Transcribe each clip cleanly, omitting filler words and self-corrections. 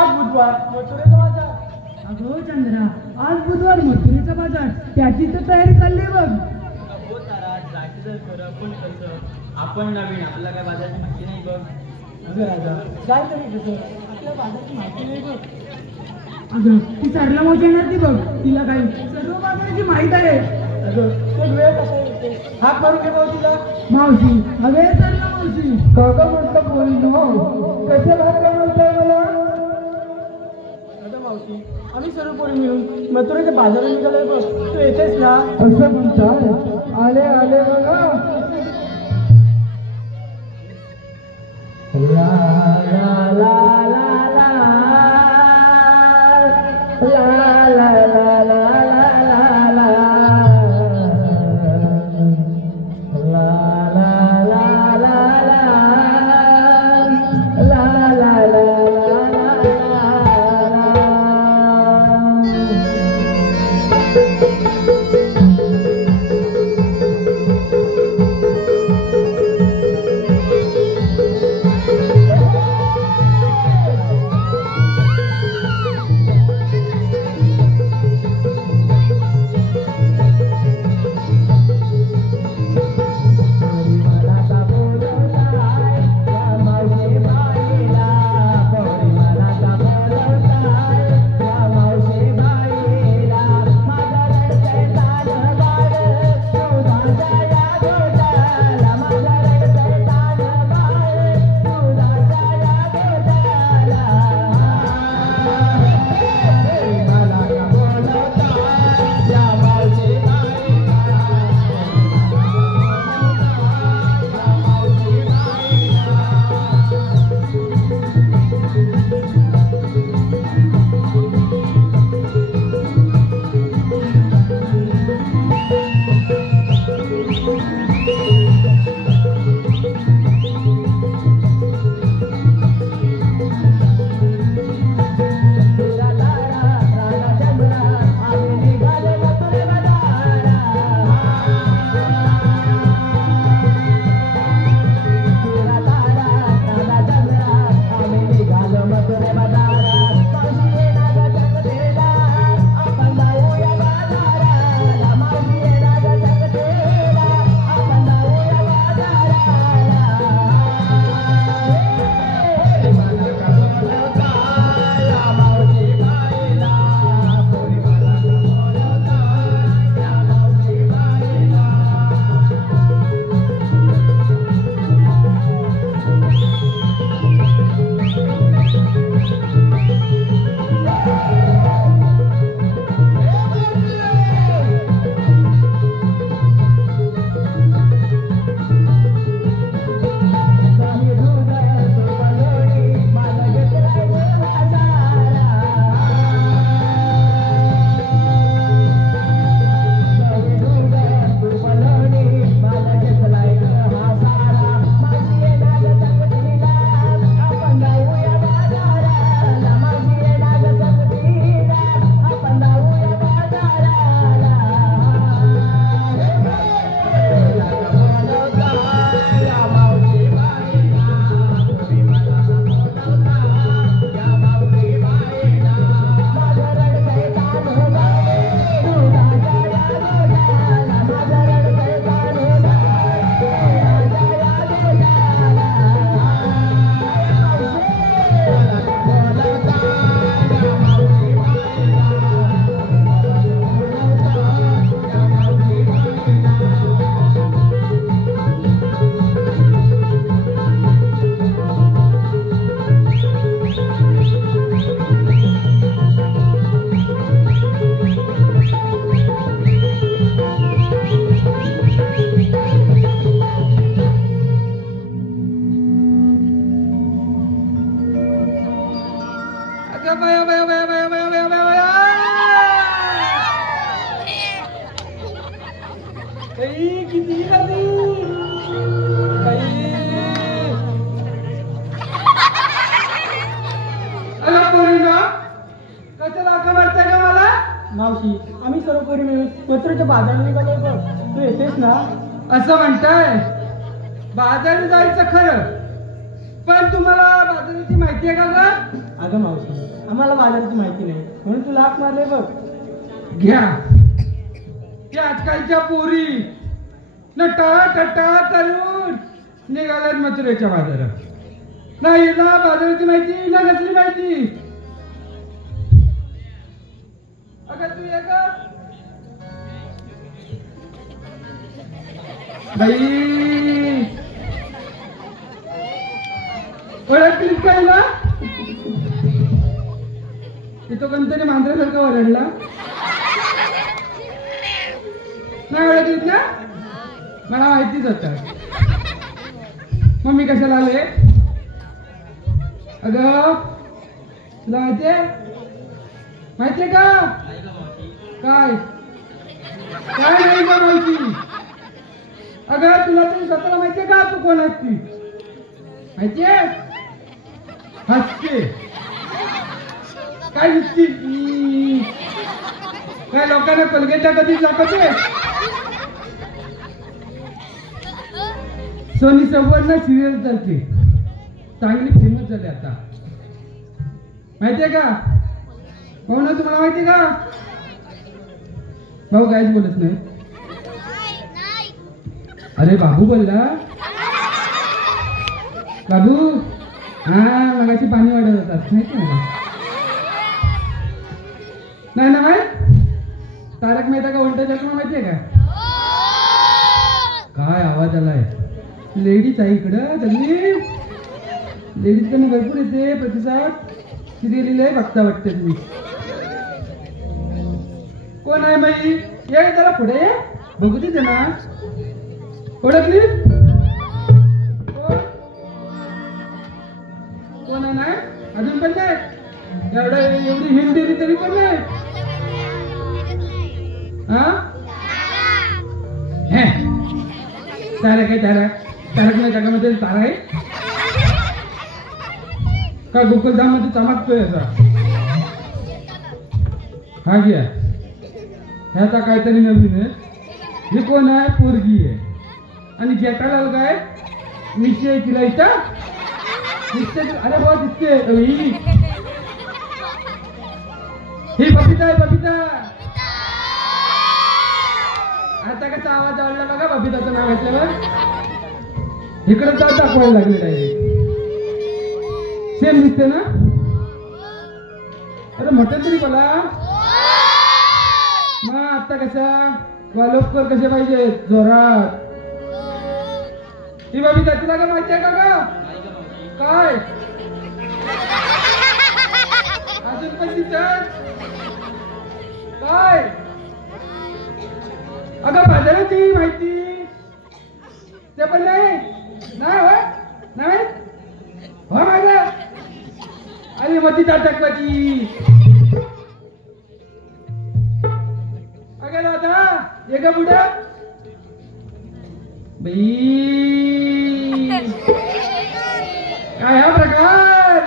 आज बुधवार मथुरेचा बाजार. अगो चंद्रा, आज बुधवार मथुरेचा बाजार, त्याची तर तयारी चालली बघ. हो तारा, जायचं तर खरं पण कसं? आपण नवीन, आपल्याला काय बाजाराची माहिती नाही बघ. अगं राजा, काय तरी कसं आपल्याला बाजाराची माहिती नाही बघ. अगं ती सरला मोठी येणार ती बघ, तिला काही सर्व बाजाराची माहित आहे. अगं तो वेळ कसा येते? हाक मारून घे भाऊ तिला. मावशी, अगे सरला मावशी. काका म्हटलं बोललो हो, कशा भाग म्हणताय मला? मावशी, आम्ही सर्व पोरी मिळून मथुरेच्या बाजारात निघालोय बघ. तू येतेस ना? असं म्हणतात, आले आले बघा. ला ला ला ला ला ला ला ला ला किती झाली कशाला आका मारताय का मला? मावशी, आम्ही सर्व पोरी मिळून मथुरेच्या बाजारात निघालोय बघ. तू येतेस ना? असं म्हणताय? बाजारात जायचं खरं, पण तुम्हाला बाजाराची माहिती आहे का ग? अगं मावशी आम्हाला बाजाराची माहिती नाही म्हणून तू लाख मारले बघ. घ्या त्या आजकालच्या पोरी नटा टटा करून निघाल्यात मथुरेच्या बाजारात. नाही ना बाजाराची माहिती ना नसली माहिती. अगं तू ये ग बाई ओळखलीस काय ना तो कोणतरी मांजरासारखा ओरडला. नाही ओळखलीस ना मला माहितीच होतं. मग मी कशाला आले. अगं तुला माहितीये का काय काय नाही का माहिती. अगं तुला तरी स्वतःला माहितीये का तू कोण असती माहितीये. हसते काय दिसती काय लोकांना कोलगेटच्या कधी दाखवते. सोनी सवर्ण सिरियल चालते चांगली फेमस झाली आता माहितीये का. हो ना तुम्हाला माहितीये का. भाऊ काहीच बोलत नाही. अरे बाबू बोलला बाबू. हा मगाशी पाणी वाढत होतात माहिती मला. नाही ना माहित. तारक मेहता का उलटा चष्मा माहितीये का. काय आवाज आलाय. लेडीज आहे इकडं त्यांनी लेडीज कडे भरपूर येते प्रतिसाद. सिरियलीला बघता वाटते तुम्ही. कोण आहे बाई ये जरा पुढे ये बघू दे ना. ओळखली कोण आहे. नाही अजून पण नाही एवढी हिंट दिली तरी पण नाही. हा हे तारक आहे तारक. तारक जगामध्ये तारा आहे का. गोकुलधाम मध्ये चमकतोय असा. हा घ्या ह्याचा काहीतरी नवीन आहे. हे कोण आहे पोरगी आहे आणि जेठालाल काय निश्चय तिला इथं दिसते. अरे बा दिसते ही बबिता आहे बबिता. आता कसा आवाज आवडला बघा बबिताचं नाव घेतल्यावर. इकडे तर दाखवायला लागले डायरेक्ट. सेम दिसते ना. अरे म्हटलं तरी बोला मग. आता कसा वालोकर कसे पाहिजे जोरात. ही बबिता तुला काय माहिती आहे का काय. अजून पण दिसत काय. अगं बाजाराची माहिती ते पण नाही. नाही होय नाही हो माझा. अरे मती टाकवाची. अगं दादा ये का बुडा बाई. काय हा प्रकार.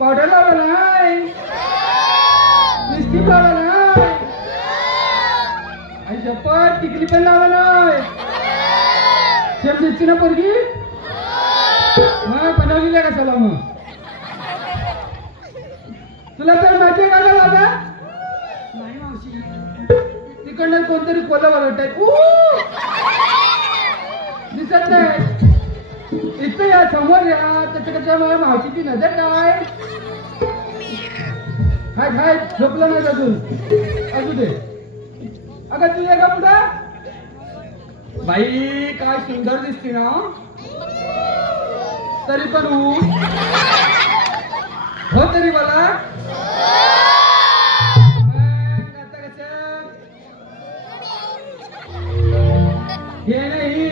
पावडर लावला नाही लिपस्टिक लावला नाही आणि शपथ टिकली पण लावला नाही. सेम दिसते ना पोरगी. मग बनवलेल्या कशाला मग. तुला तर माहिती आहे का दादा. नाही मावशी तिकडनं कोणतरी कोलावर वाटत दिसत नाही. इथं या समोर या त्याच्याकडच्या मला मावशीची नजर काय. हाय हाय झोपला नाही अजून असू दे. अगं तू ये का पुढा बाई. काय सुंदर दिसते ना. तरी पण हो तरी मला आता कसं हे नाही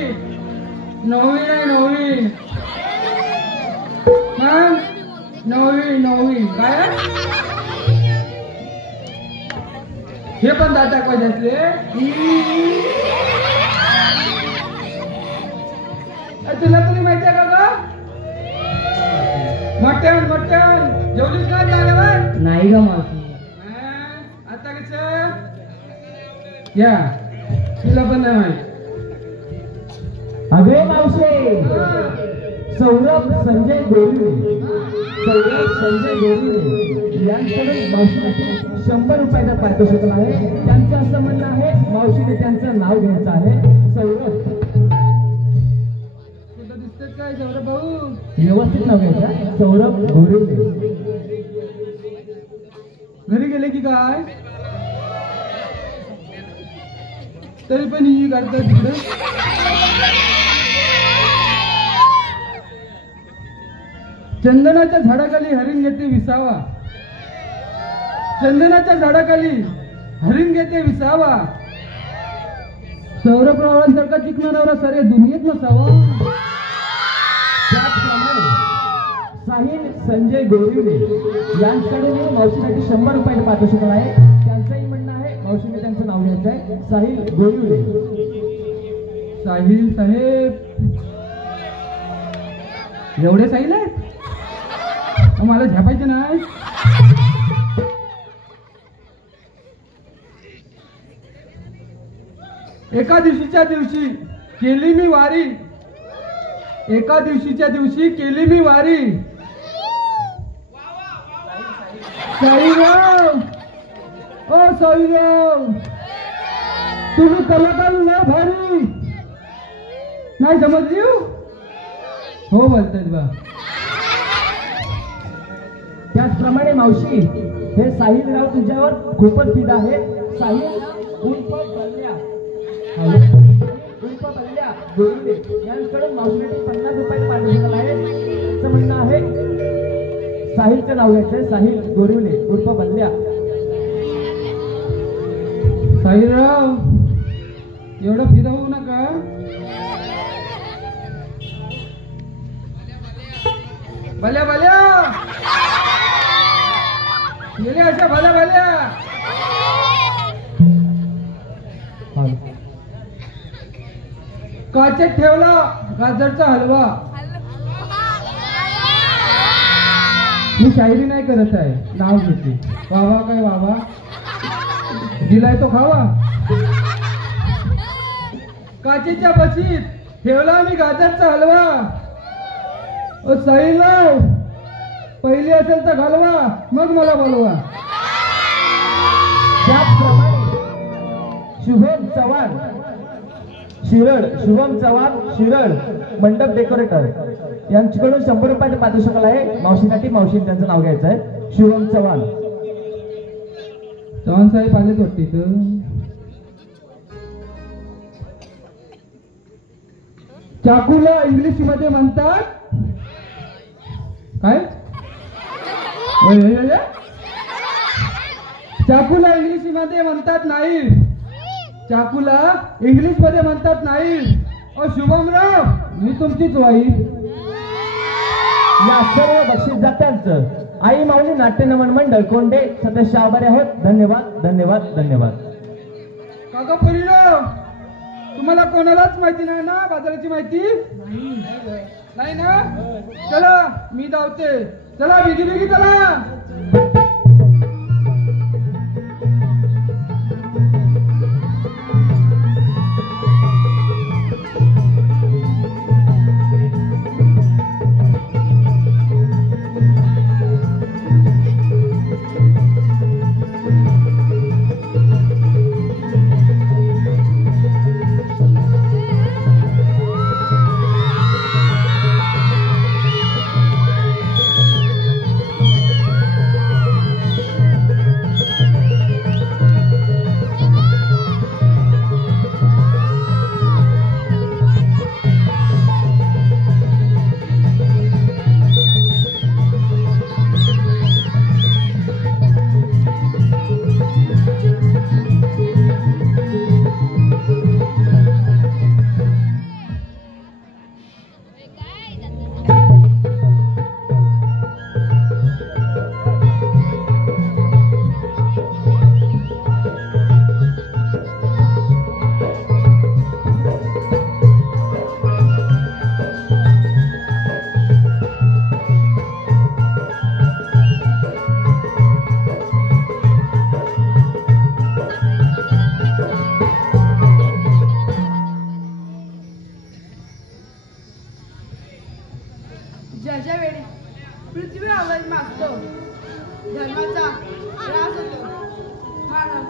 नवीन आहे नवीन. मग नवीन नवीन काय हे पण दात दाखवायचे असले. तुला तरी माहिती आहे का मटण मटण जेवलीस का झाल्यावर. नाही ग मावशी. आता कस या तुला पण नाही माहित. अगे मावशी सौरभ संजय गोरिले यांच्याकडे मावशीसाठी 100 रुपयाचा पारितोषिक आहे. त्यांचं असं म्हणणं आहे मावशीने त्यांचं नाव घ्यायचं आहे. सौरभ दिसतंय काय सौरभ भाऊ? व्यवस्थित नाव घ्यायचं सौरभ गोरिले. घरी गेले की काय? तरी पण ही करतात तिकडे. चंदनाच्या झाडाखाली हरिण घेते विसावा. चंदनाच्या झाडाखाली हरिण घेते विसावा. सौरभ रावांसारखा चिकनारा सारे दुनियेत नसावा. त्याचप्रमाणे साहिल संजय गोरिले यांच्याकडून मावशीसाठी 100 रुपयाचे पारितोषिक आहे. त्यांचंही म्हणणं आहे मावशीने त्यांचं नाव घ्यायचं आहे. साहिल गोरिले. साहिल साहेब एवढे साहिल आहेत? मला झेपायचे नाही. एका दिवशीच्या दिवशी केली मी वारी. एका दिवशीच्या दिवशी केली मी वारी. साईराव ओ साईराव तुम्ही कलाकार लय भारी. नाही समजली हो बोलतायत बा. त्याचप्रमाणे मावशी हे साहिलराव तुझ्यावर खूपच फिदा आहे. साहिल उर्फ बल्ल्या गोरिले यांच्याकडून मावशीसाठी 50 रुपयाचे पारितोषिक आहे. त्यांचं म्हणणं आहे साहिलचं नाव घ्यायचंय. साहिल गोरिले उर्फ बल्ल्या. साहिलराव एवढं फिदा होऊ नका. भल्या भल्या गेले अशा भल्या भल्या. काचेत ठेवला गाजरचा हलवा. मी शायरी नाही करत आहे, नाव घेते. वावा काय वावा दिलाय तो खावा. काचेच्या बशीत ठेवला मी गाजरचा हलवा. ओ साईराव पहिली असेल तर घालवा मग मला बोलवा. त्याचप्रमाणे शुभम चव्हाण शिरड मंडप डेकोरेटर यांच्याकडून 100 रुपयाचे पारितोषिक आहे. मावशीसाठी मावशीने त्यांचं नाव घ्यायचं आहे. शिवम चव्हाण. चव्हाण साहेब आलेच वाटते इथं. चाकूला इंग्लिश मध्ये म्हणतात काय? चाकूला इंग्लिश मध्ये म्हणतात नाही. चाकूला इंग्लिश मध्ये म्हणतात नाही. ओ शुभमराव मी तुमचीच वाईफ. या सर्व बक्षीसदात्यांचं आई माऊली नाट्य नमन मंडळ कोंडे सदस्य आभारी आहोत. धन्यवाद धन्यवाद धन्यवाद. काका परिणो तुम्हाला कोणालाच माहिती नाही ना बाजाराची माहिती? नाही ना. चला मी धावते. चला बिगी बिगी चला. जन्म असतो, धर्माचा त्रास होतो. मानव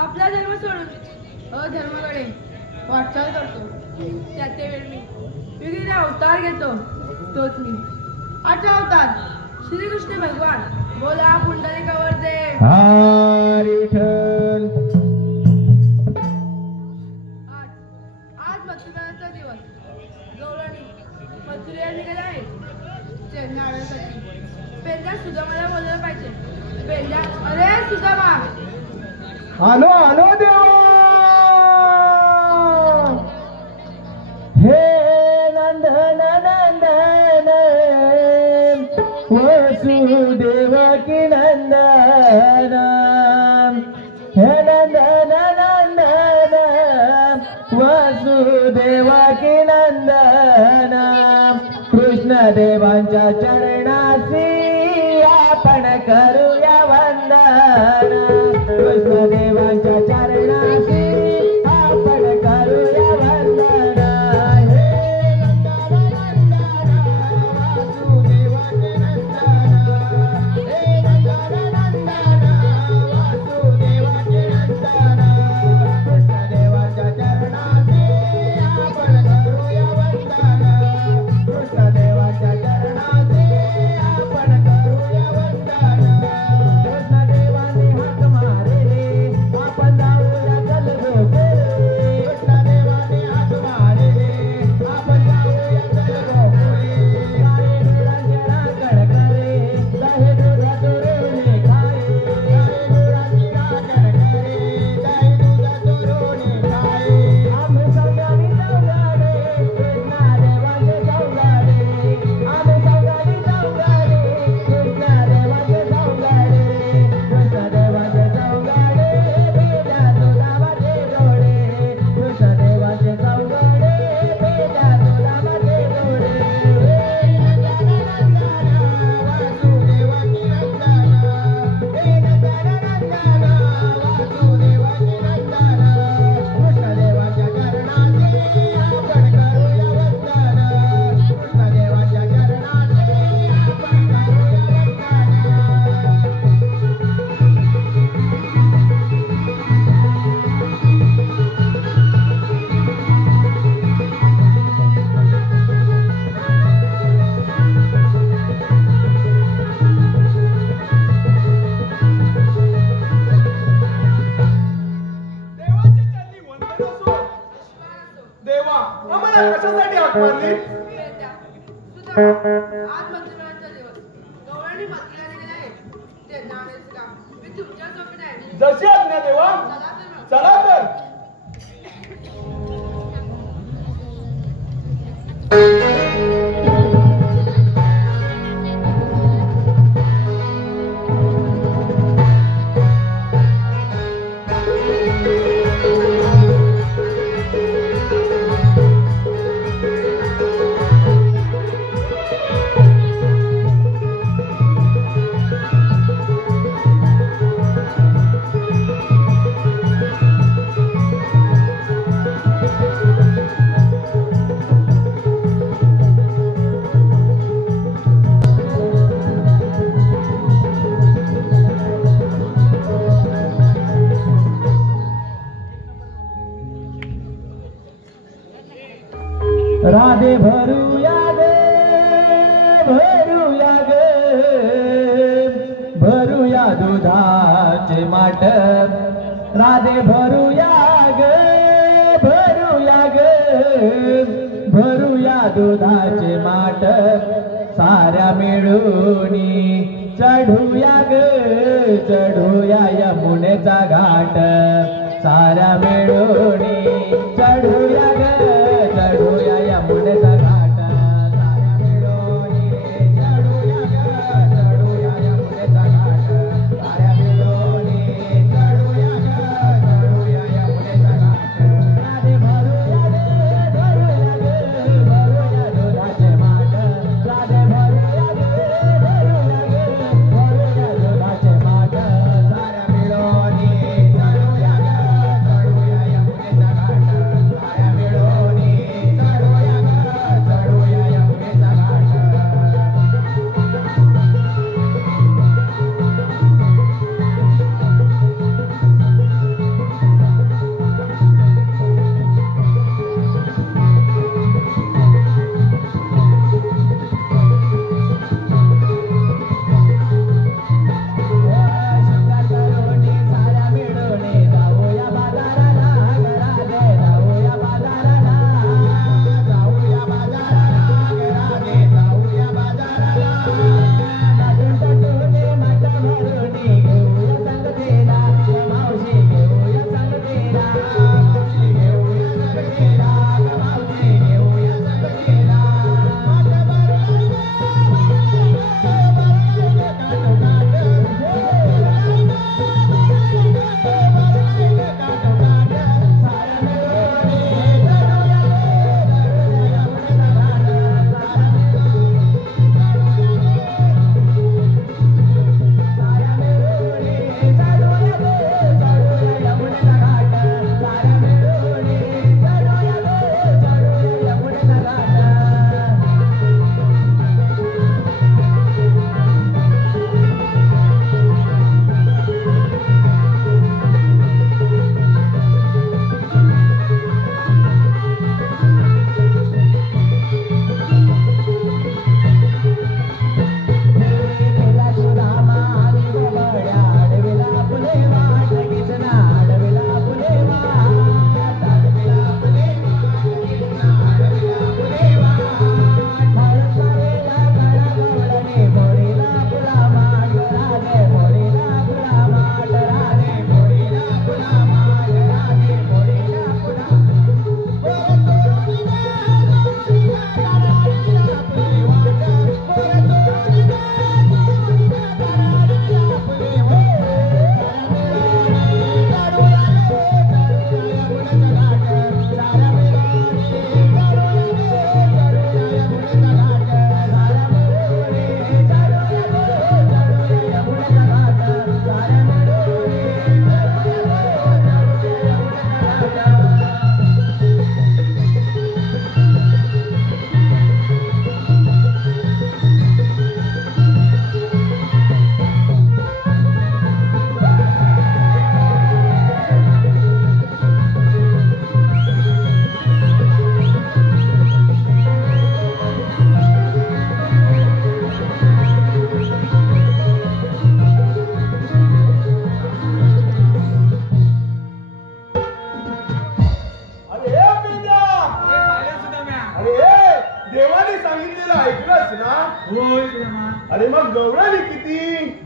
आपला धर्म सोडून अधर्माकडे वाटचाल करतो. त्याचे वेळ मी विविध अवतार घेतो. तोच मी 8 अवतार श्रीकृष्ण भगवान. बोला पुंडलिकावर दे. आज मथुराचा दिवस. गौराणी मथुरेला निघाले आहेत त्यांना आणण्यासाठी. पेंड्या सुदामाला बोलवलं पाहिजे. पेंड्या, अरे सुदामा. आलो आलो देवा. हे नंदन नंदन वसुदेवा की नंदन. हे नंदन नंदन वसुदेवा की नंदन. कृष्ण देवांच्या चरणासी आपण करूया वंदन. कृष्ण देवांच्या चरणासी आपण करूया वंदन. हे नंदन नंदन वासुदेवा की नंदन. हे नंदन नंदन वासुदेवा की नंदन. कृष्ण देवांच्या चरणासी आपण करूया वंदन. कृष्ण देवांच्या चरणासी आपण करूया वंदन. कृष्ण देवाने हाक मारले आपण जाऊया जलगोटे. कृष्ण देवाने हाक मारले आपण जाऊया जलगोटे. गाये गुरांचे राखण करे, दही दूध चोरून खाए. गाये गुरांची राखण करे, दही दूध चोरून खाए. आम्ही सगळ्यांनी जाऊयाडे कृष्ण देवाचे जाऊयाडे. आम्ही सगळ्यांनी जाऊयाडे कृष्ण देवाचे जाऊयाडे. कृष्ण देवाचे जाऊयाडे बेजा तुझावाचे जोडे. कृष्ण देवाचे जाऊयाडे बेजा तुझावाचे जोडे. नंदन नंदन वासुदेवा की नंदन. हे नंदन नंदन वासुदेवा की नंदन. कृष्ण देवाच्या चरणासी आपण करूया वंदन. कृष्ण देवाच्या चरणासी आपण देवाच्या चरणी वंदन असो. देवा आम्हाला कशासाठी हाक मारली? पेंड्या, सुदामा, आज मथुराचा दिवस. गौराणी मथुरेला निघाले आहेत त्यांना आणायचं काम मी तुमच्या सोबत आहे. जशी आज्ञा देवा. चला तर मग. चला तर. राधे भरूया गे भरूया गे भरूया दुधाचे माठ. राधे भरूया गे भरूया गे भरूया दुधाचे माठ. साऱ्या मिळूनी चढूया ग चढूया यमुनेचा घाट. साऱ्या मिळूनी चढूया ग चढूया यमुनेचा घाट. साऱ्या मिळूनी चढूया ग चढूया यमुनेचा घाट. साऱ्या मिळूनी चढूया ग चढूया यमुनेचा घाट. राधे भरूया ग भरूया दुधाचे माठ. राधे भरूया ग भरूया दुधाचे माठ. साऱ्या मिळूनी चढूया ग चढूया यमुनेचा घाट. साऱ्या मिळूनी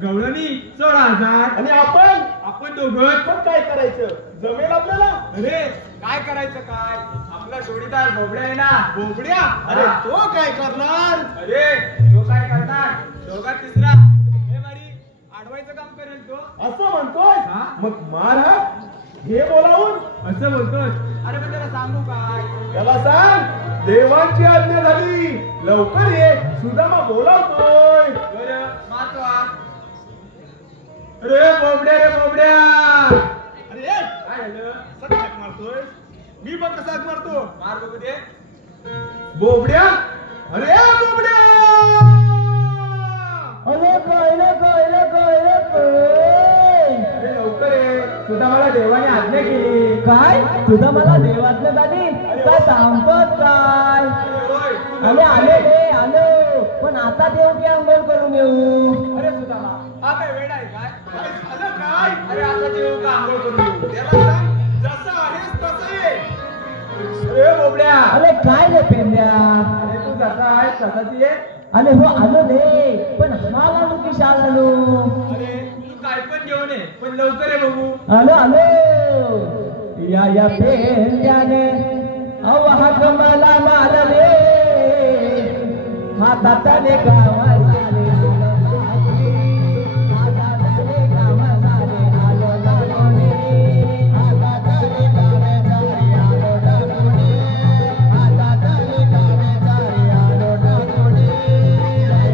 गवळणी 16,000 आणि आपण दोघं पण काय करायचं जमेल आपल्याला अरे काय करायचं काय आपला जोडीदार बोबड्या आहे ना बोबड्या अरे तो काय करणार अरे तो काय करणार दोघात तिसरा हे मारी आडवायचं काम करेल तो असं म्हणतोय हा? मग मार हा हे बोलावून असं बोलतोस अरे पण त्याला सांगू काय त्याला सांग देवांची आज्ञा झाली लवकर ये सुदामा बोलावतोय बरं मारतो हा. अरे बोबड्या अरे ये. काय झालं कसा हाक मारतोय मी बघ कसा हाक मारतो मार बघू दे बोबड्या अरे या बोबड्या अरे लवकर ये सुद्धा मला देवाने आज्ञा केली काय तुझा मला देवातनं झाली काय थांबत काय होय आले आले रे आलो पण आता देव की अंघोळ करून येऊ अरे सुदामा हा काय वेळ आहे काय काय झालं काय अरे आता जेव का आंघोळ करून येऊ त्याला सांग जसं आहेस तसं ये अरे बोबड्या अरे काय रे पेंड्या अरे तू जसा आहे तसाच ये अरे हो आलो रे पण हा लाडू की शाल आलो अरे तू काय पण घेऊन ये पण लवकर ये बघू आलो आलो या पेंड्याने अव हा कमाला माल रे हाताने गावा झाले हाताने गावा झाले आलो लागलो रे हाताने गावा झाले आलो लागलो रे हाताने गावा झाले आलो लागलो रे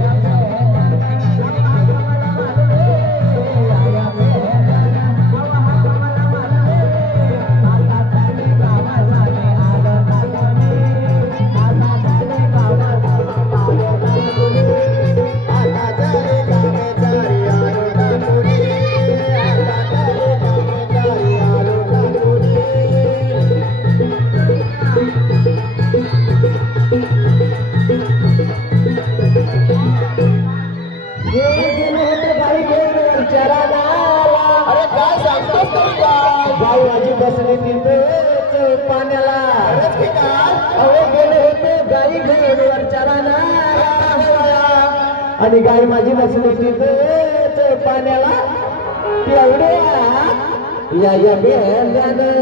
पाण्याला गेले होते गाई घेऊन वरचाराला आणि गाई माझी बसली तिथे पाण्याला एवढ्या या बेंद्यानं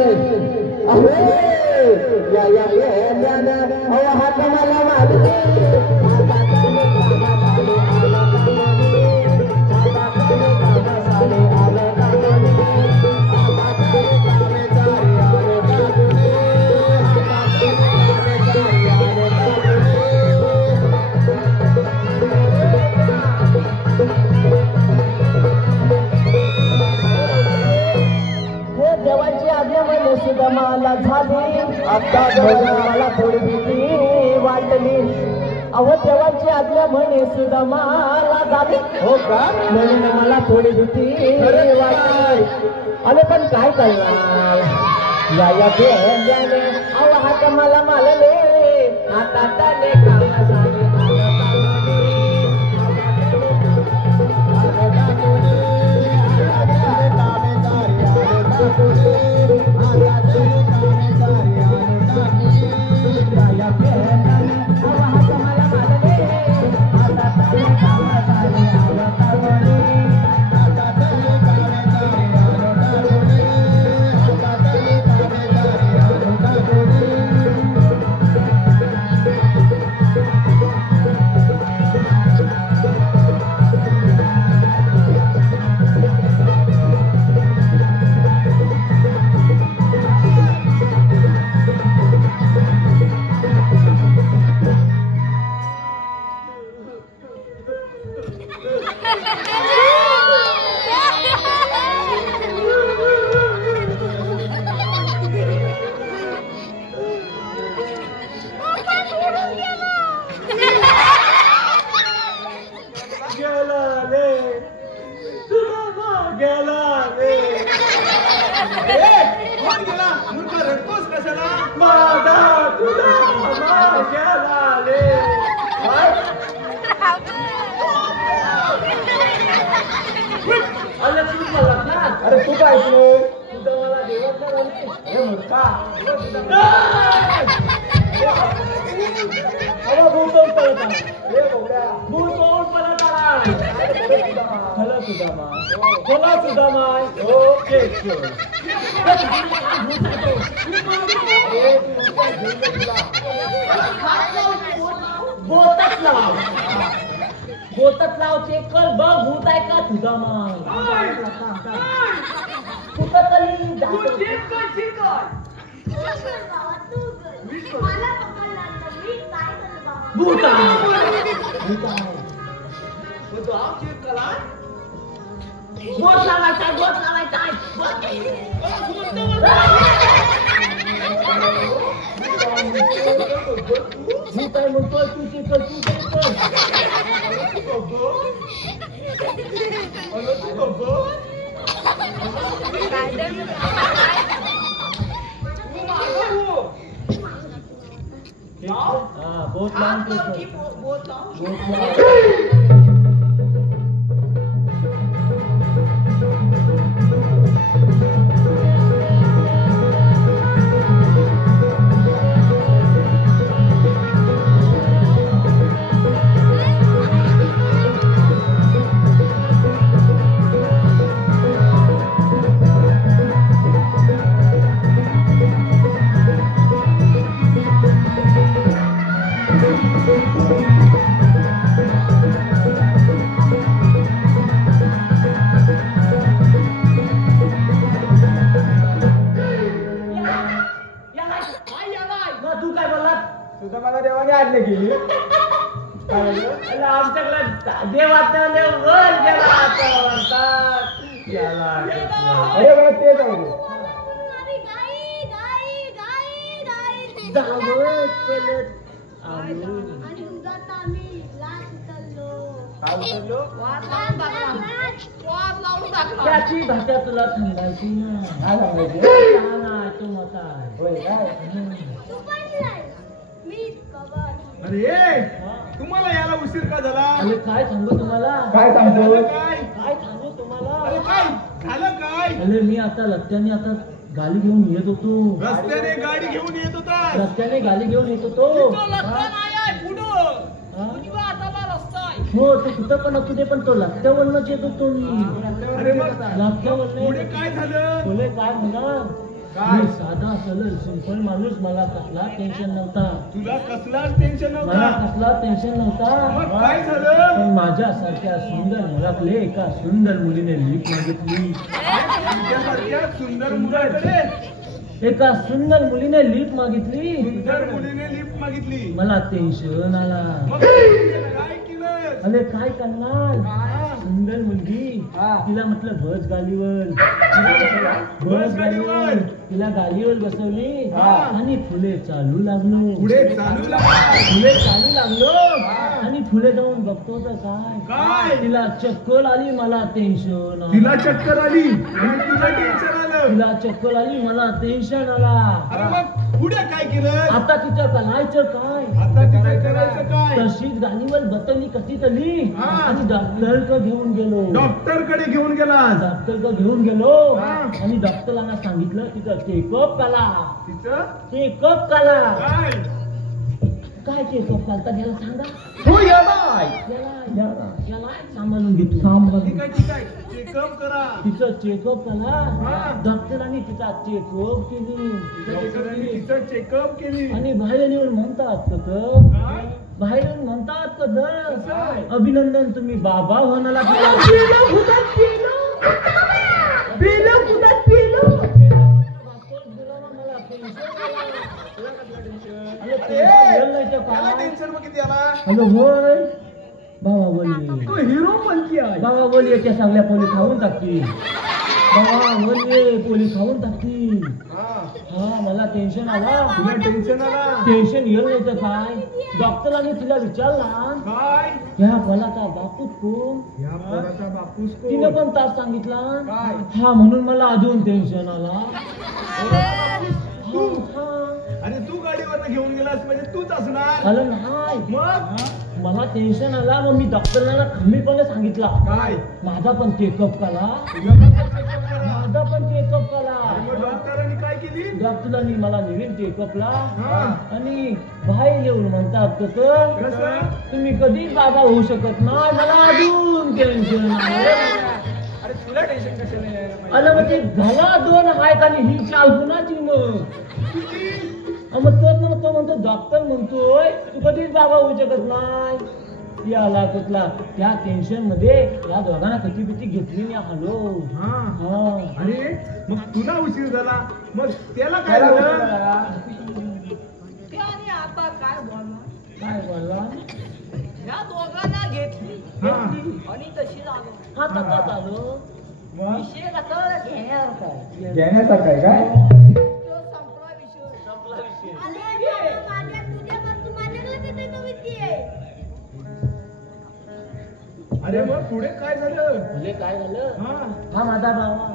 या बेंद्यानं अहो हा कमाला मारले देवाची आज्ञा म्हणजे सुद्धा मला झाली आता मला थोडी भीती वाटली अहो देवाची आज्ञा म्हणे सुद्धा मला झाली हो का म्हणून मला थोडी भीती वाटली अरे पण काय करणार या बेंद्याने अहो हात मला मालले आता त्याने काम झाले अरे तू काय तुझं मला देवत अरे मूर्खा भूत पळत आला सुदामा बोला सुदामा ओके बोतच लाव बोतच लाव ते कल बघ भूत आहे का सुदामा कुठं तरी जातो भूत बोट लावायचा बोट लावायचा भूत आहे म्हणतोय तू ते कर तू ते कर बोट सुदामाला देवाने आज्ञा केली आमच्याकडे देवाचा देव वर गेला अरे बा ते जाऊ दे धावत पलट आलो त्याची भाषा तुला थंडायची ना तू मत अरे तुम्हाला याला उशीर का झाला अरे काय सांगू तुम्हाला काय सांगतो काय सांगू तुम्हाला अरे काय झालं काय अरे मी आता रस्त्याने आता गाडी घेऊन येत होतो रस्त्याने गाडी घेऊन येत होता रस्त्याने गाडी घेऊन येत होतो हो ते कुठं पण असू दे पण तो रस्त्यावरनच येत होतो मी अरे मग रस्त्यावरनं पुढे काय झालं बोले काय म्हणा मी साधा सरळ सिंपल माणूस मला कसला टेन्शन नव्हता तुला कसलाच टेन्शन मला नव्हता कसला टेन्शन नव्हता मग काय झालं पण माझ्यासारख्या सुंदर मुलाकडे एका सुंदर मुलीने लीप मागितली तुमच्यासारख्या सुंदर मुलाकडे एका सुंदर मुलीने लीप मागितली सुंदर मुलीने लिफ्ट मागितली मला टेन्शन आला मग काय केलं अरे काय करणार सुंदर मुलगी तिला म्हटलं बस गाडीवर बस गाडीवर तिला गाडीवर बसवली आणि फुले चालू लागलो पुढे चालू लागला फुले चालू लागलो आणि फुले जाऊन बघतो तर काय? तिला चक्कर आली मला टेन्शन तिला चक्कर आली आणि तुला टेन्शन आलं तिला चक्कर आली मला टेन्शन आला अरे मग पुढे काय केलं आता तिचं करायचं काय आता तिचं करायचं काय तशीच गाडीवर बसवली कशी तरी हा. आणि डॉक्टर घेऊन गेलो डॉक्टर कडे घेऊन गेला डॉक्टर घेऊन गेलो हा. आणि डॉक्टरांना सांगितलं तिचं चेकअप करा तिचं चेकअप करा काय काय चेकअप करता याला सांगा हो यालाय याला सांभाळून घेतो सांभाळून ठीक आहे चेकअप करा तिचं चेकअप हा. करा डॉक्टरांनी तिचा चेकअप केली डॉक्टरांनी तिचं चेकअप केली आणि बाहेर येऊन म्हणतात काय बाहेर येऊन म्हणतात कसं? अभिनंदन तुम्ही बाबा होण्याला त्याला टेन्शन मग किती आला हॅलो होय बाबा बोलली तो हिरो पंची आहे बाबा बोलली त्या सगळ्या पोली खाऊन टाकतील बाबा बोलले पोली खाऊन टाकतील हा मला टेन्शन आला तुला टेन्शन आला टेन्शन येऊ नव्हतं काय डॉक्टरांनी तिला विचारला काय ह्या फलाचा बापूस कोण या पोराचा बापूस तिने कोण पण तास सांगितला काय? हा म्हणून मला अजून टेन्शन आला तू? हा. अरे तू गाडीवर घेऊन गेलास म्हणजे तूच असणार आलं नाही मग मला टेन्शन आला मग मी डॉक्टरांना खंबीरपणे सांगितला काय माझा पण चेकअप करा तुला पण चेकअप करा माझा पण चेकअप करा मग डॉक्टरांनी काय केली डॉक्टरांनी मला नेहमी चेकअपला हा. आणि बाहेर येऊन म्हणतात कसं कसं तुम्ही कधीच बाबा होऊ शकत नाही मला अजून टेन्शन आलं टेन्शन कशाला यायला पाहिजे? अरे मग ते घाला दोन आहेत आणि ही चाल कुणाची मग तुझी? मग तो म्हणतो डॉक्टर म्हणतोय तू कधीच बाबा होऊ शकत नाही याला कुठला त्या टेन्शन मध्ये या दोघांना कधी बिती घेतली नाही आलो हा. अरे मग तुला उशीर झाला मग त्याला काय झालं? ते आणि आता काय बोलणार काय बोलला या दोघांना घेतली हा. आणि तशी झालो हा तसा चालू मग विषय कसा घेण्यासारखा आहे. घेण्यासारखं आहे काय? तो संपला विषय संपला विषय अरे मग पुढे काय झालं? म्हणजे काय झालं हा. हा माझा भावा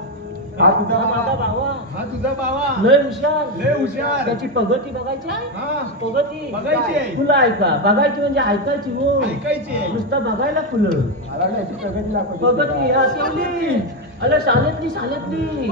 हा तुझा हा माझा बाबा. भावा हा तुझा बाबा. लय हुशार लय हुशार. त्याची प्रगती बघायची आहे हा. प्रगती बघायची आहे. तुला ऐका बघायची म्हणजे ऐकायची हो ऐकायची आहे. नुसतं बघायला फुलं प्रगती हा केली अरे शाळेतली शाळेतली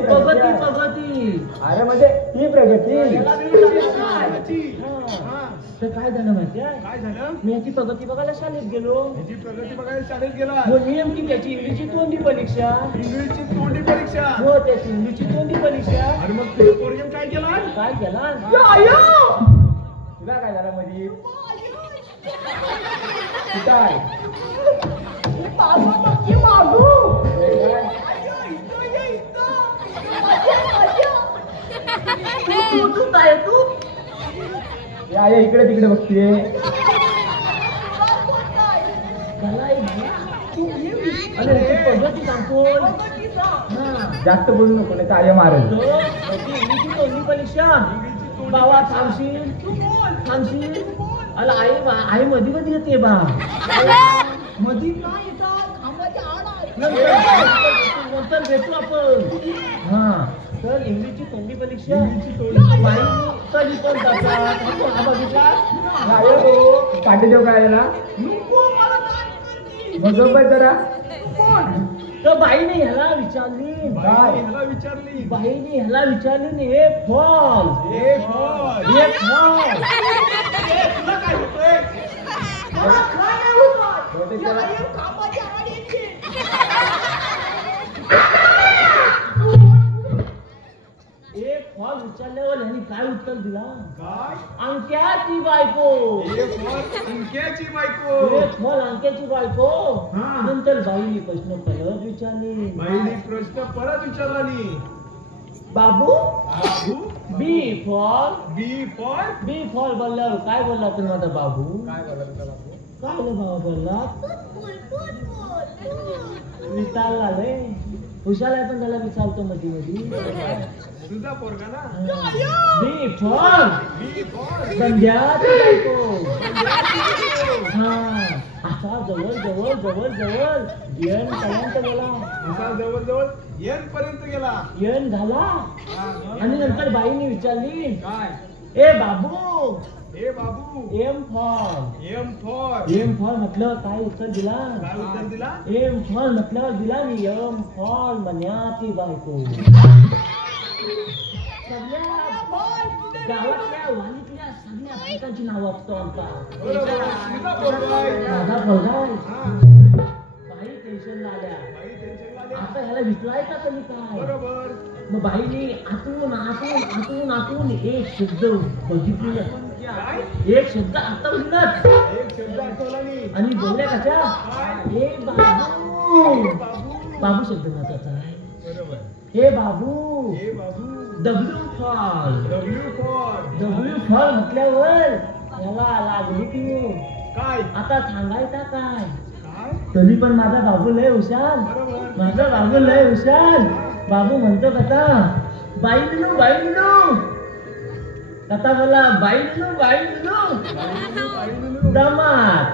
प्रगती अरे म्हणजे ही प्रगती याला मी सांगितलं. शाळेची. हा. हा. तर काय झालं माहिती आहे काय झालं? मी याची प्रगती बघायला शाळेत गेलो याची प्रगती बघायला शाळेत गेला. हो नेमकी त्याची इंग्लिशची तोंडी परीक्षा इंग्लिशची तोंडी परीक्षा. हो त्याची इंग्लिशची तोंडी परीक्षा अरे मग तुझ्या पोरग्यानं काय केलं? काय केला तुला काय झालं मध्ये काय तू काय तू या इकडे तिकडे बघतीये अरे तू पद्धती सांगतोय हा. जास्त बोलू नको नाही कार्य मारेल तो त्याची इंग्लिशची तोंडी परीक्षा बाबा थांबशील अला आई मध्ये येते बा मधी काय येतात खांबाच्या आड आहे. नंतर भेटू आपण हा तर इंग्लिशची तोंडी परीक्षा बाईनी कधी पण जातात हा बघितला पाठी देऊ काय याला नको मला काय करते. बघ जरा तर बाईने ह्याला विचारली बाईने ह्याला विचारली. बाईने ह्याला विचारली हे फॉल ए फॉल. हे फॉल तुला काय होतंय? मला काय नाही होत. बहुतेक या त्याला- आई खांबाच्या आड येते. एक फॉल विचारल्यावर ह्यानी काय उत्तर दिला काय? अंक्याची बायको ए फॉल अंक्याची बायको. एक फॉल अंक्याची बायको हा. नंतर बाईने प्रश्न परत विचारले बाईने प्रश्न परत विचारला नी. बाबू बाबू. बी फॉल बी फॉल बोलल्यावर काय बोलला तुम्ही माझा बाबू काय बोलला तुला बाबू? काय रे बाबा बोलला विचारला रे हुशार आहे पण त्याला विचारतो मध्ये मध्ये तुझा पोरगा ना. बी फॉल बी फॉल. संध्याची बायको हा असा जवळ जवळ जवळ जवळ येण पर्यंत गेला असा जवळजवळ एन पर्यंत गेला. येण झाला हा, मग? आणि नंतर बाईने विचारली काय? ए बाबू ए बाबू. M fall M fall. म्हटलं काय उत्तर दिला काय उत्तर दिला? एम फॉल म्हटल्यावर दिला मी एम फॉल म्हण्याची बायको सगळ्या गावातल्या वालीतल्या सगळ्या बायकांची नावं असतो आमचा बरोबर. तुझा पोरगा आहे. माझा पोरगा आहे. हा. बाई टेन्शनला आल्या बाई टेन्शनला आली. आता ह्याला विचारायचा तरी काय बरोबर. मग बाईने आतून एक शब्द बघितलेलं काय? एक शब्द आठवलीनच एक शब्द आठवला नी. आणि बोलल्या कशा हे बाबू बाबू शब्द महत्वाचा आहे बरोबर. हे बाबू ए बाबू. W fall W fall. म्हटल्यावर याला लागली की काय? आता सांगायचा काय काय? तरी पण माझा बाबू लय हुशार बरोबर. माझा बाबू लय हुशार बाबू म्हणतो कसा बाई मिनू कथा बोला बाई मिनू दामात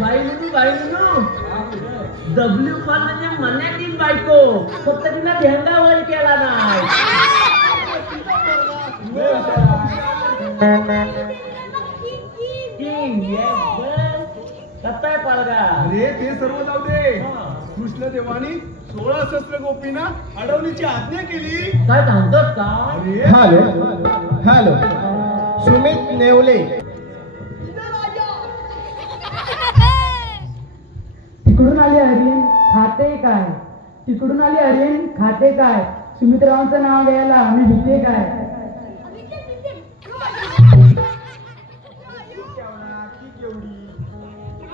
बाई मिनू डब्ल्यू फॉल म्हणजे मन्याची बायको फक्त तिला धेंगावर केला नाही किंग कथा पाळगा अरे ते सर्व जाऊ दे. हा. कृष्ण देवानी 16 शस्त्र गोपींना अडवणीची आज्ञा केली. काय सांगतोस का अरे हॅलो सुमित नेवले तिकडून आले हरी खाते काय तिकडून आली अरे खाते काय सुमित्रावांचं नाव घ्यायला आम्ही भीते काय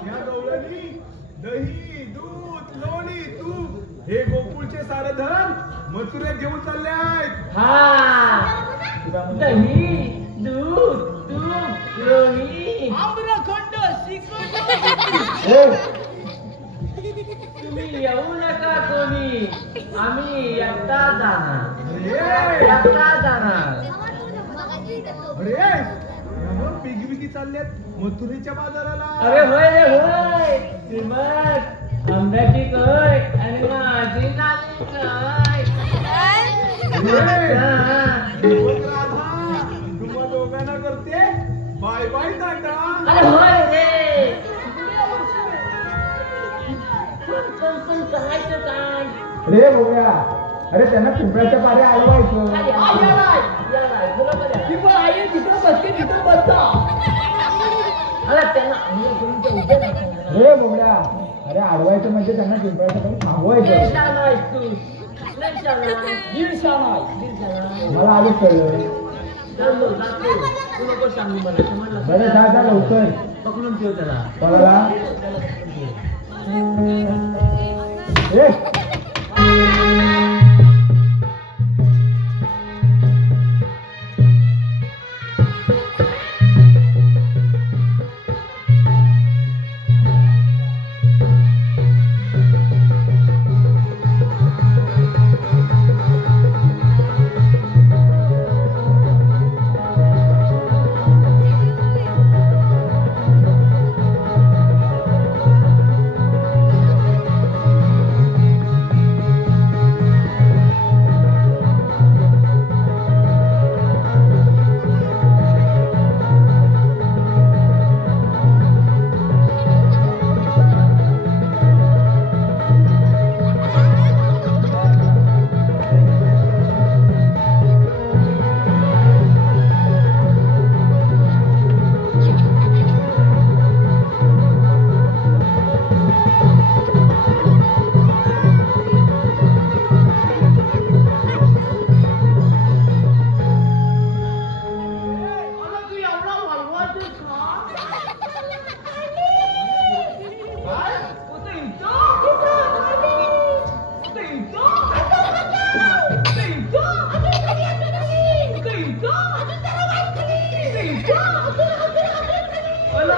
या गवळणी दही दूध लोणी तूप हे गोकुळचे सारे धन मथुरेत घेऊन चालले आहेत. हा दही दूध तूप लोणी आम्रखंड श्रीखंड तुम्ही येऊ नका कोणी आम्ही एकटा जाणार अरे एकटा जाणार. अरे मग पिगी बिगी चालल्यात मथुरेच्या बाजाराला. अरे होय रे होय श्रीमत आंब्याची कय आणि माझी नाली कय. राधा तुम्हा दोघांना करते बाय बाय टाटा. अरे होय रे पण करायचं काय. रे बघूया अरे त्यांना पिंपळाच्या पारे आडवायचं अरे यालाय बरोबर आहे. ती पण आई तिकडं बसते तिकडं बसता. अरे त्यांना अंघोळ करून ते उभे राहतात. रे बघूया अरे आडवायचं म्हणजे त्यांना पिंपळाच्या पारी थांबवायचं लय शाणा आहेस तू लय शाणा. दीड शाळा दीड शाणा. मला आधीच कळलं जातो तू नको सांगू मला समजलं. बरं जा लवकर पकडून ठेव त्याला. कोणाला ए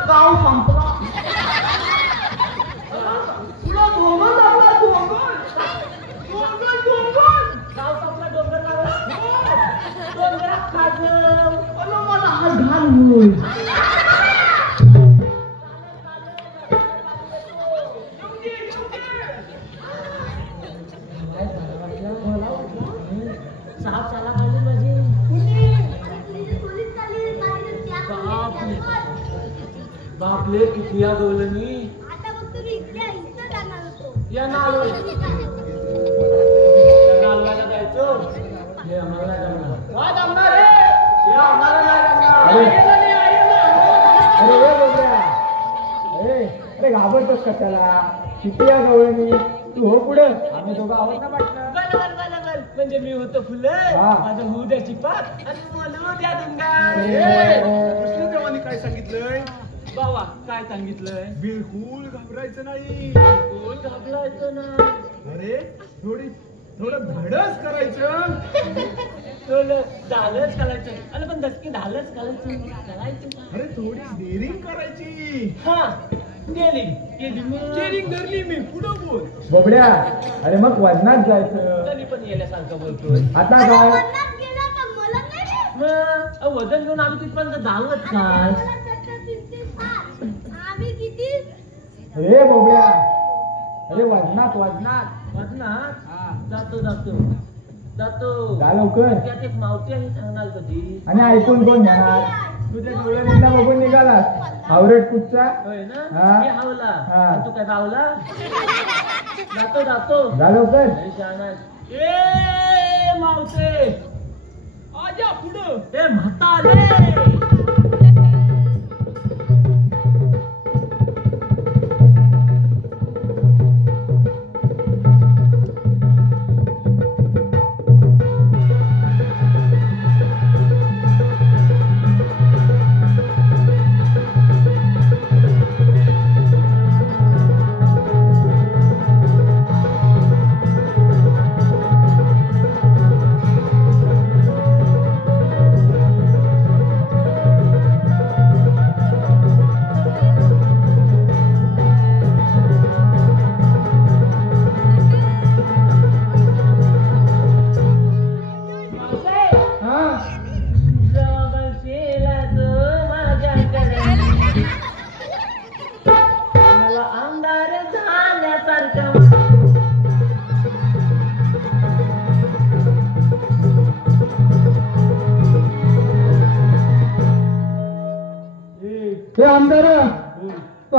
गाव संपला. तुला डोंगर लागला डोंगर. गाव संपला डोंगर लागला. डोंगरात खाजलं. अरे मला हा घाल होईल. साप चाला खाली माझी. बापले किती या गवलनी या नालो नालवाला जायचं. हे आम्हाला नाही जमणार. काय जमणार रे? हे आम्हाला नाही जमणार. अरे रे बघूया अरे घाबरतोस कशाला किती या गवळणी तू हो पुढं आम्ही दोघं आहोत ना वाटलं. बरोबर म्हणजे मी होतो फुलं हा. माझं होऊ द्या चिपात आणि मला द्या दुंगा. कृष्णदेवानी काय सांगितलंय? बाबा काय सांगितलंय. बिलकुल घाबरायचं नाही. कोण घाबरायचं ना. अरे थोडं धाडस करायचं. थोडं धालच घालायचं. अरे पण धक्के धालच घालायचं अरे थोडी डेअरिंग करायची. हा केली चेरिंग धरली मी पुढं बोल. बोबड्या अरे मग वजनात जायचं. तरी पण येण्यासारखं बोलतोय. आता काय मग वजन घेऊन आम्ही तिथपर्यंत धावत काय. अरे बोबड्या अरे वजनात वजनात हा. जातो जा लवकर त्यात एक मावती आहे सांगणार कधी. आणि ऐकून कोण घेणार तुझ्या डोळ्यांना बघून निघाला आवरट कुठचा होय ना. हा. मी हावला हा. आणि तू काय धावला. जातो जा लवकर अरे शहाणा. ए मावते आजा पुढं. ए म्हातारे.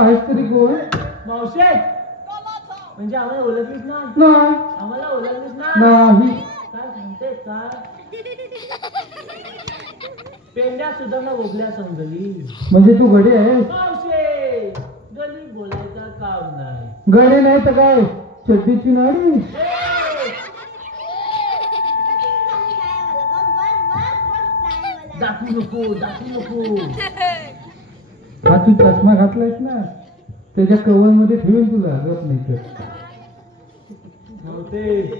आहेस तरी कोण? मावशे म्हणजे आम्हाला ओळखलीच ना? नाही. आम्हाला ओळखलीच ना? नाही. काय सांगते का? पेंड्या सुद्धा ना गोगल्या समजली. म्हणजे तू गडी आहेस? मावशे गली बोलायचं काम नाही. गडी नाही तर काय चड्डीची नाडी? दाखवू नको. हा तू चष्मा घातलायस ना त्याच्या कवर मध्ये ठेवून तुला गप नाही तर.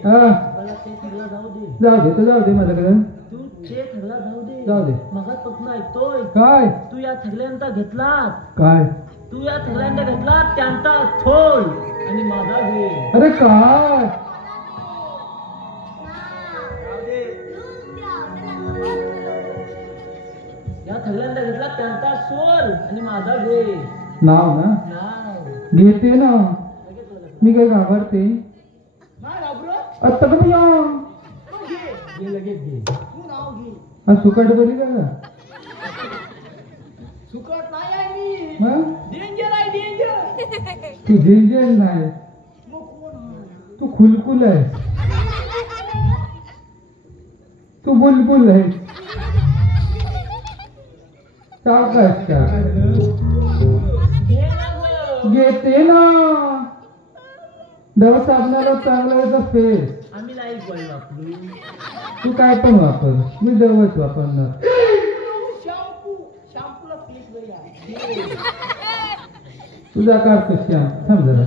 हा मला ते ठरला जाऊ दे. जाऊ दे माझ्याकडे. तू ते ठरला जाऊ दे. जाऊ दे. मगापासून ऐकतोय. काय? तू या ठरल्यांचा घेतलास. काय? तू या ठरल्यांचा घेतला त्यांचा थोल आणि माझा घे. अरे काय? या ठरल्यांचा घेतला त्यांचा सोल आणि माझा घे. नाव ना नाव. घेते ना मी काय घाबरते? आता पण या घे लगेच घे. हा सुकाट बोली का? सुकट नाही आहे मी. मग डेंजर आहे डेंजर. तू डेंजर नाही तू खुलकुल आहे. तू बुलबुल आहे. सावकाश का घे ना गं. घेते ना. डव साबणाला चांगला याचा फेस. आम्ही नाही गोळी वापरू. तू काय पण वापर मी डवच वापरणार. शॅम्पूला प्लीज भैया. तुझा काढतो श्याम थांब जरा.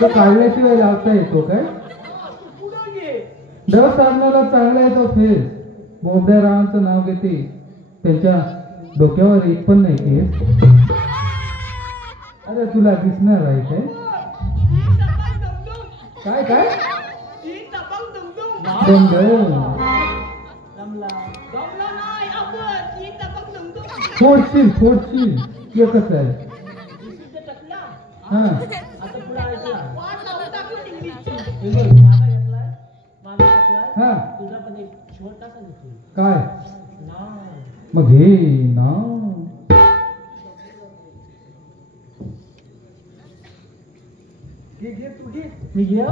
तो काढल्याशिवाय लावता येतो काय? डव साबणाला चांगला येतो फेस. बोबड्या रावांचं नाव घेते त्यांच्या डोक्यावर एक पण नाही केस. अरे तुला दिसणार आहे काय? काय दंड फोडशील एकच आहे. हा आता पुढे ऐकला. हे बघ, माझा घेतलाय. हा तुझा पण एक छोटासा घेतोय. काय? नाव. मग घे ना. मी घे.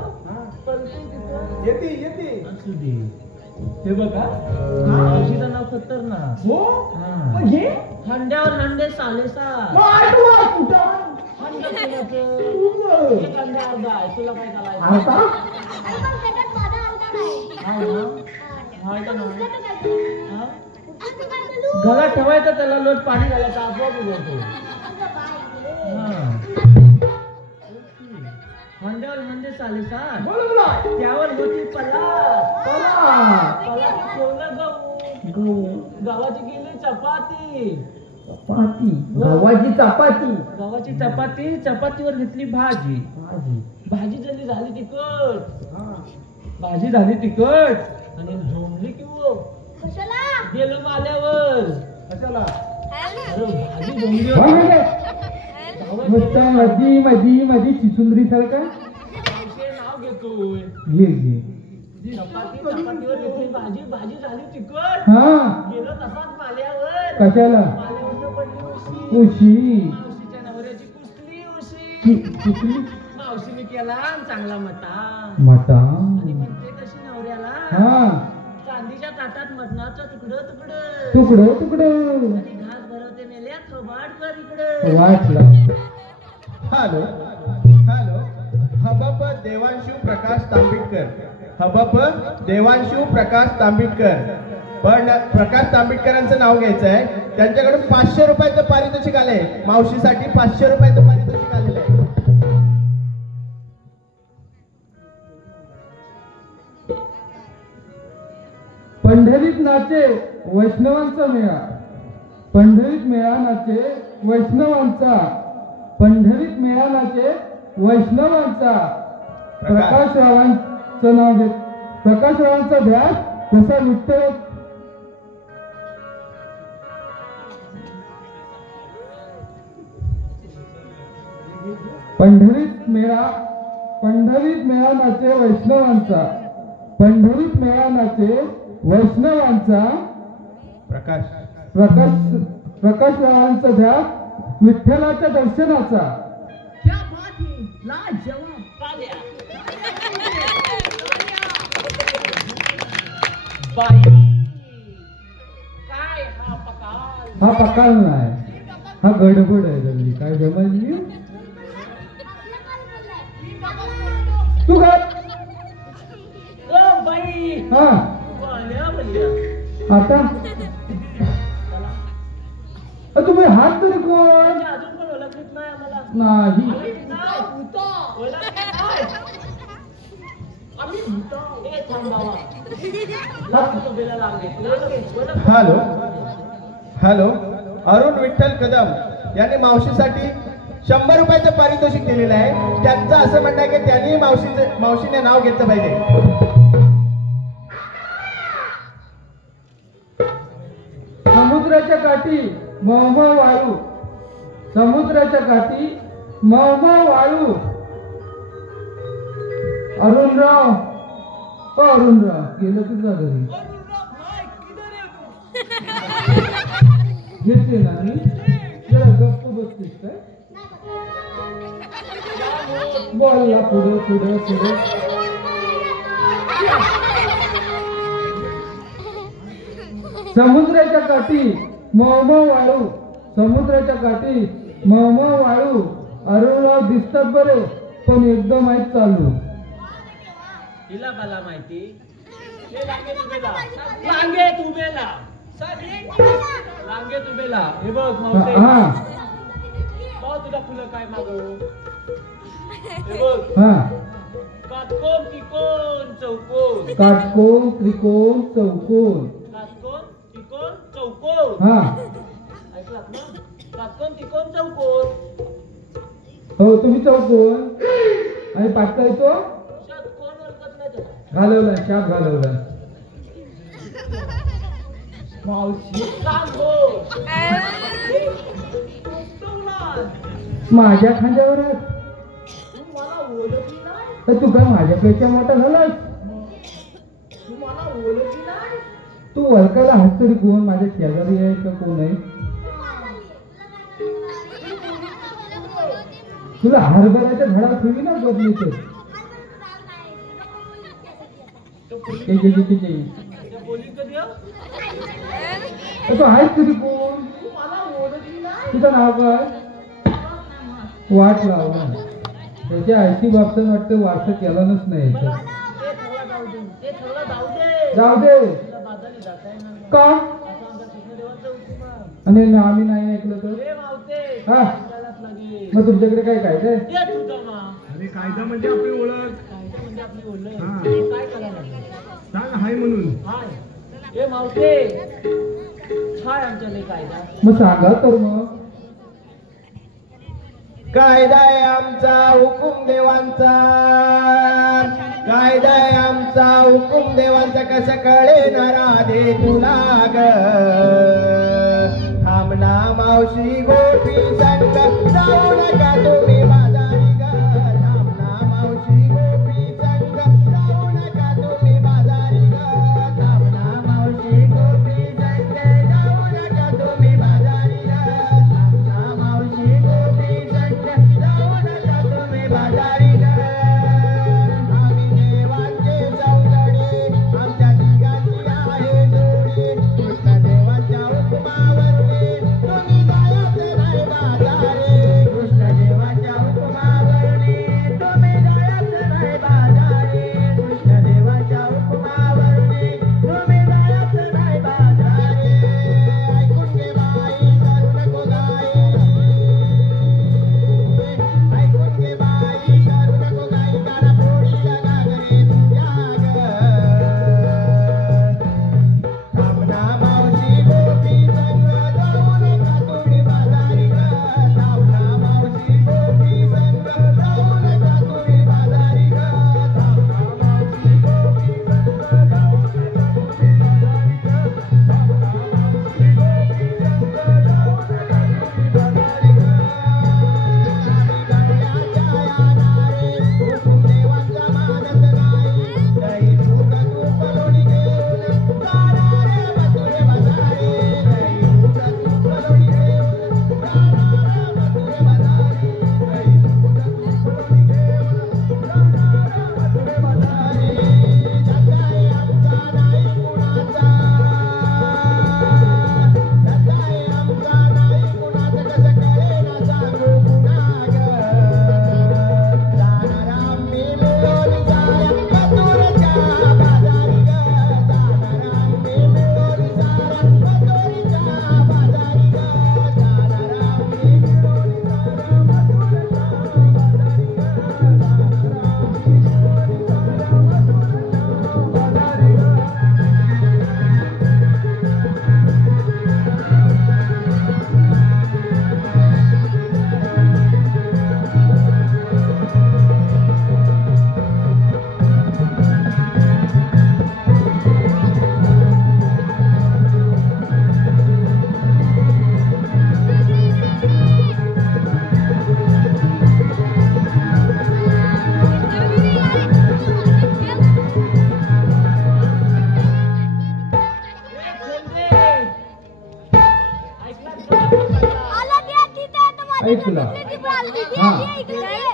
येते असू दे. हे बघा औषधाचं नाव खतरनाक. हो हा. घे हंड्यावर हंडे सालेसा. हंड कुणाचं? एक हंडे अर्धा आहे. तुला काय करायचं? आहे ना? आहे का नाही? हा? घरात ठेवायचं त्याला लोट पाणी घालायचं आपोआप उगवतो. हंड्यावर हंडे सालेसा. त्यावर होती पलास. ठेवलं गहू. गव्हाची केली चपाती. गव्हाची चपाती. चपातीवर घेतली भाजी. भाजी झाली तिखट आणि झोंबली की वो गेलो माल्यावर. अरे भाजी झोंबली मधी चिचुंदरी सारखा नाव घेतोय. घे चपातीवर घेतली भाजी झाली तिखट. हा गेलो तसाच माल्यावर. कशाला? माल्यावर पडली उशी. मावशीच्या नवऱ्याची कुसली. मावशीने केला चांगला मटा आणि म्हणते कशी नवऱ्याला हा चांदीच्या ताटात मटणाचं तुकडं आणि घास भरवते मेल्या थोबाड कर इकडं. वाटलं. हॅलो हबप देवांशू प्रकाश तांबिटकर. पण प्रकाश तांबिटकरांचं नाव घ्यायचं आहे. त्यांच्याकडून 500 रुपयाचं पारितोषिक आलंय. मावशीसाठी 500 रुपयाचं पारितोषिक आलेलं आहे. पंढरीत नाचे वैष्णवांचा मेळा. पंढरीत मेळा नाचे वैष्णवांचा. प्रकाश रावांचं नाव घेत. प्रकाश रावांचा ध्यास जसा विठ्ठल. पंढरीत मेळा नाचे वैष्णवांचा. प्रकाश प्रकाशरावांचा ध्यास विठ्ठलाच्या दर्शनाचा. क्या बात है, लाजवाब. बाई काय हा पकाल. हा पकाल नाही, हा गडबड आहे जल्ली. काय जमायली तू काय ओ बाई हा बोल्या बोल्या. आता तुम्ही हात तरी कोण अजून पण ओळखत नाही आम्हाला. नाही. हॅलो हॅलो, अरुण विठ्ठल कदम यांनी मावशीसाठी 100 रुपयाचं पारितोषिक दिलेलं आहे. त्यांचं असं म्हणणं आहे की त्यांनी मावशीने नाव घेतलं पाहिजे. समुद्राच्या काठी मळमळ वाळू, समुद्राच्या काठी मळमळ वाळू. अरुणराव, अरुणराव गेलं तुझ्या घरी. घेते ना मी जरा गप्प बसतेस काय. बोलला पुढे पुढे पुढे. समुद्राच्या काठी मळमळ वाळू, समुद्राच्या काठी मळमळ वाळू. अरुणराव दिसतात बरे पण एकदम आहेत चालू. हिला मला माहिती. रांगेत उभेला हे बघ मावशे. हा पाव तुला फुलं काय मागू. हे बघ हा काटकोन त्रिकोण चौकोन. काटकोन त्रिकोण चौकोन. काटकोन त्रिकोण चौकोन. हा ऐकलात ना. काटकोन त्रिकोण चौकोन. हो तुम्ही चौकोन आणि पाचता येतो षटकोन ओळखत नाही तो. घालवला शाप घालवला. मावशी काम हो. माझ्या खांद्यावर आहे. तू मला ओळखली नाही. तर तू काय माझ्यापेक्षा मोठा झालास. तू मला ओळखली नाही. तू ओळखायला हात तरी कोण. माझ्या शेजारी आहे का कोण आहे. तुला हरभऱ्याच्या झाडावर ठेवी ना बदलीचे. बोली कधी हो? तू आहेस तरी कोण. तू मला ओळखली नाही. तुझं नाव काय. वाट लाव ना. त्याच्या आयची बाबतीत वाटतं वारसा केलाच नाही. ते सगळं जाऊ दे. जाऊ दे तुला बाजारी जाताय ना. का. आता आमच्या कृष्णदेवाचं उपमान. आणि आम्ही नाही ऐकलं तर. हे मावते हा. आपल्यालाच लागेल. मग तुमच्याकडे काय काय ते. ये तुझं ना. अरे कायदा म्हणजे आपली ओळख. कायदा म्हणजे आपली ओळख. हा. काय करायला सांग हाय म्हणून. हाय हे मावते हाय आमच्याकडे कायदा. मग सांगा तर मग. कायदा आहे आमचा हुकुम देवांचा, कायदा आहे आमचा हुकुम देवांचा. कसं कळेना राधे तुला ग. थांबना मावशी गोपी संग जाऊ नका तुम्ही बाजारी ग. थांबना मावशी गोपी संग जाऊ नका तुम्ही बाजारी ग. थांबना मावशी गोपी संग जाऊ नका तुम्ही बाजारी ग. थांबना मावशी गोपी संग जाऊ नका तुम्ही बाजारी ग. आम्ही देवांचे सौंदर्य आमच्या तिघांची आहे जोडी. कृष्ण देवाच्या हुकुमावरती तुम्ही जायचं नाही बाजारी. कृष्ण देवाच्या हुकुमावरती तुम्ही जायचं नाही बाजारी. कृष्ण देवाच्या हुकुमावरती तुम्ही जायचं नाही बाजारी. ऐकून घे बाई करू नको गाई. ऐकून घे बाई करू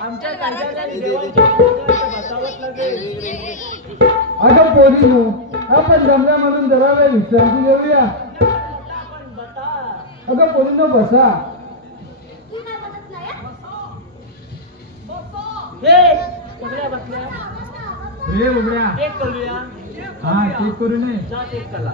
आमच्या कार्यालयात देवाच्या मंदिरात बसावंच लागेल. अगं पोरीनो, आपण जमल्या म्हणून जरा वेळ विश्रांती घेऊया. आपण बता. अगं पोरीनो बसा. हे सगळ्या बसल्या. रे उघड्या केक करूया. हा केक करू नये. जा केक करा.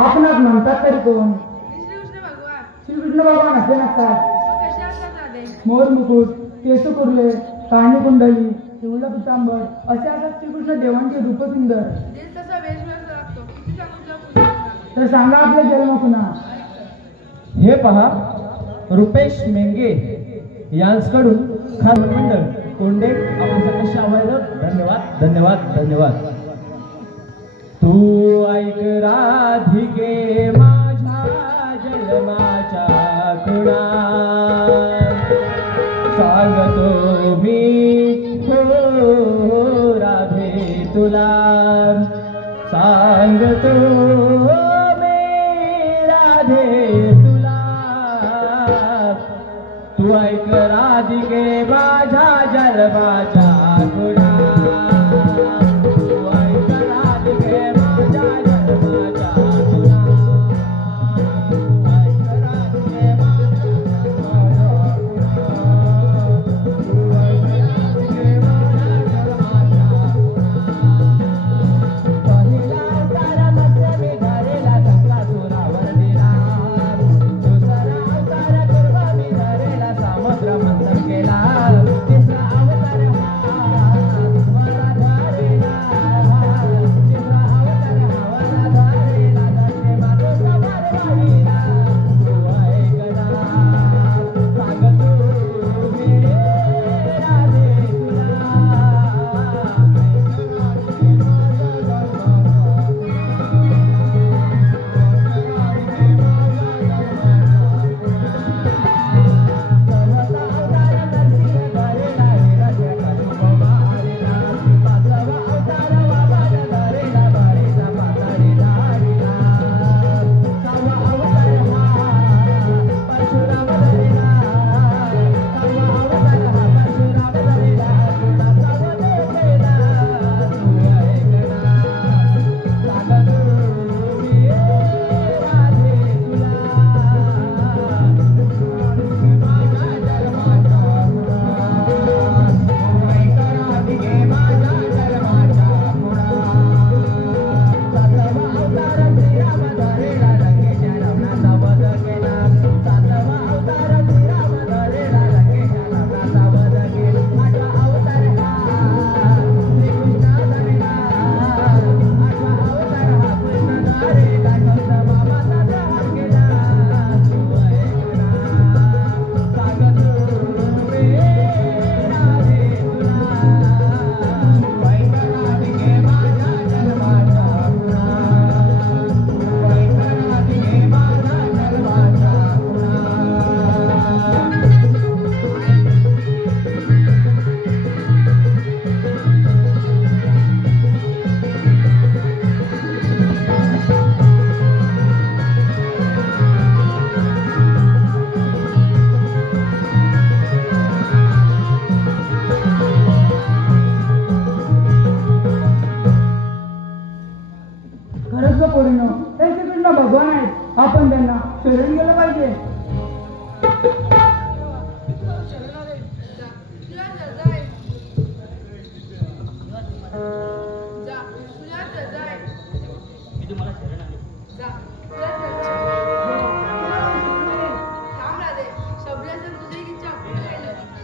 आपणास म्हणतात तरी कोण? श्रीकृष्ण भगवान. श्रीकृष्ण भगवान असे नसतात. मग कसे असतात राधे? मोर मुकुट, केस कुर्ले, काणी कुंडली, पिवळा पितांबर असे असतात श्रीकृष्ण देवांचे रूप सुंदर. देश तसा वेशभूषा लागतो. किती सांगू तुला पुन्हा? तर सांगा आपले जन्म पुन्हा. हे पहा, रुपेश मेंगे यांच्याकडून खास मंडळ कोंडे आपण सकश आवाज. धन्यवाद धन्यवाद धन्यवाद. तू ऐक राधिके माझ्या जन्माच्या खुणा, सांगतो मी हो राधे तुला, सांगतो मी राधे तुला. तू ऐक राधिके माझ्या जन्माच्या खुणा, समुद्र मंथन केला. तिसरा अवतार हा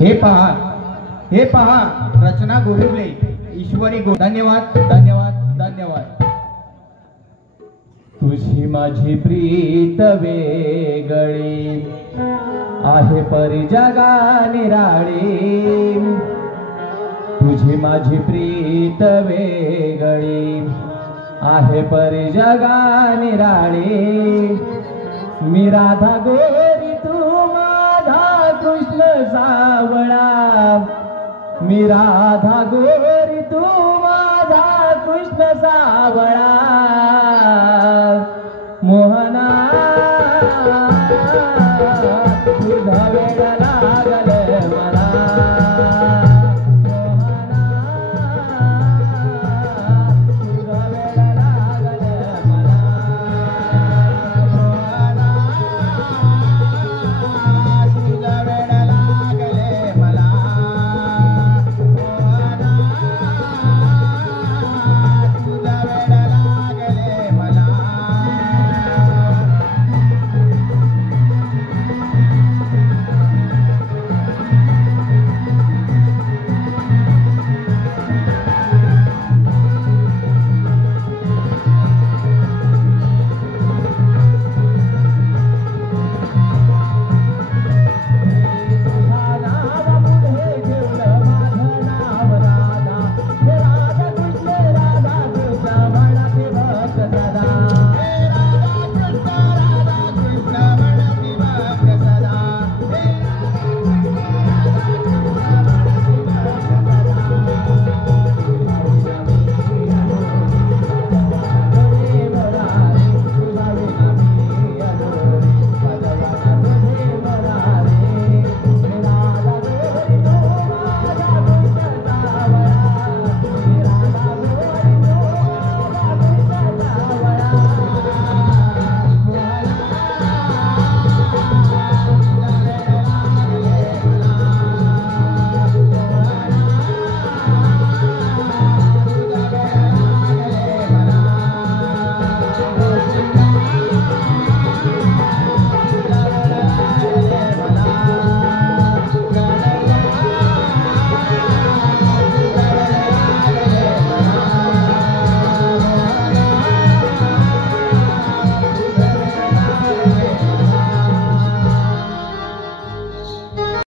हे पहा रचना गोडुबले ईश्वरी धन्यवाद धन्यवाद धन्यवाद. तुझी माझी प्रीत वेगळी आहे परी जगा निराळी. तुझी माझी प्रीत वेगळी आहे परी जगा निराळी. मी राधा गोरी तू माझा कृष्ण सावळा. मी राधा गोरी तू माझा कृष्ण सावळा.